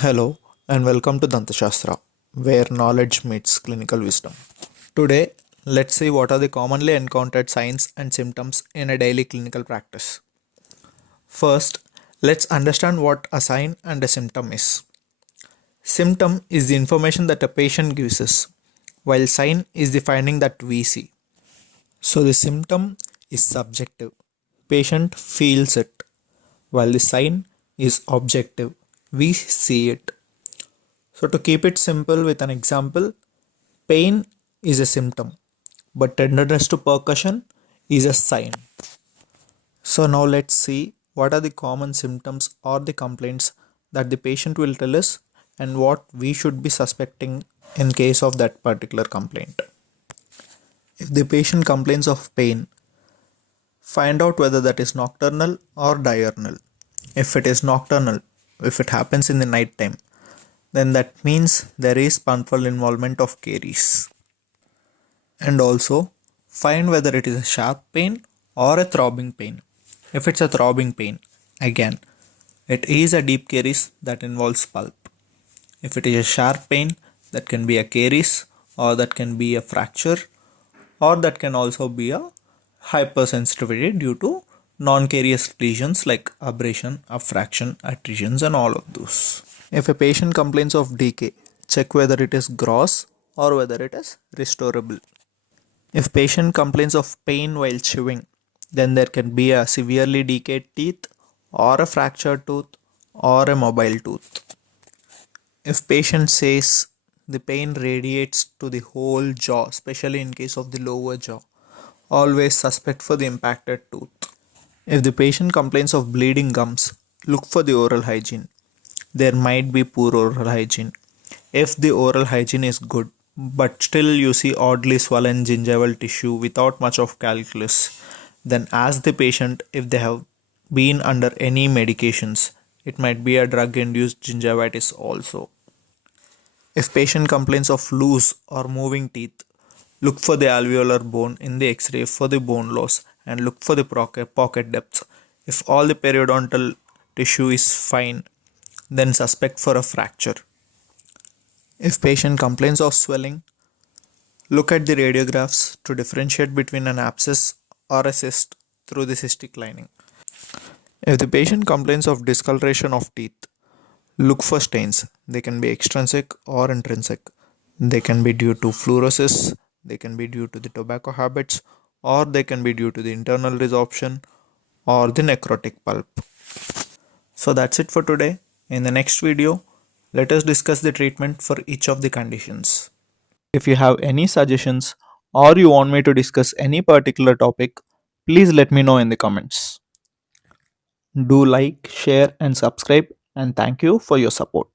Hello and welcome to Dantashastra, where knowledge meets clinical wisdom. Today, let's see what are the commonly encountered signs and symptoms in a daily clinical practice. First, let's understand what a sign and a symptom is. Symptom is the information that a patient gives us, while sign is the finding that we see. So the symptom is subjective. Patient feels it, while the sign is objective. We see it. So, to keep it simple with an example, pain is a symptom, but tenderness to percussion is a sign. So, now let's see what are the common symptoms or the complaints that the patient will tell us and what we should be suspecting in case of that particular complaint. If the patient complains of pain, find out whether that is nocturnal or diurnal. If it is nocturnal, if it happens in the night time, then that means there is punctual involvement of caries. And also find whether it is a sharp pain or a throbbing pain. If it's a throbbing pain, again, it is a deep caries that involves pulp. If it is a sharp pain, that can be a caries or that can be a fracture or that can also be a hypersensitivity due to non-carious lesions like abrasion, abfraction, adhesions and all of those. If a patient complains of decay, check whether it is gross or whether it is restorable. If patient complains of pain while chewing, then there can be a severely decayed teeth or a fractured tooth or a mobile tooth. If patient says the pain radiates to the whole jaw, especially in case of the lower jaw, always suspect for the impacted tooth. If the patient complains of bleeding gums, look for the oral hygiene. There might be poor oral hygiene. If the oral hygiene is good, but still you see oddly swollen gingival tissue without much of calculus, then ask the patient if they have been under any medications. It might be a drug-induced gingivitis also. If patient complains of loose or moving teeth, look for the alveolar bone in the X-ray for the bone loss and look for the pocket depth. If all the periodontal tissue is fine, then suspect for a fracture. If patient complains of swelling, look at the radiographs to differentiate between an abscess or a cyst through the cystic lining. If the patient complains of discoloration of teeth, look for stains. They can be extrinsic or intrinsic. They can be due to fluorosis, they can be due to the tobacco habits, or they can be due to the internal resorption or the necrotic pulp. So that's it for today. In the next video, let us discuss the treatment for each of the conditions. If you have any suggestions or you want me to discuss any particular topic, please let me know in the comments. Do like, share, and subscribe, and thank you for your support.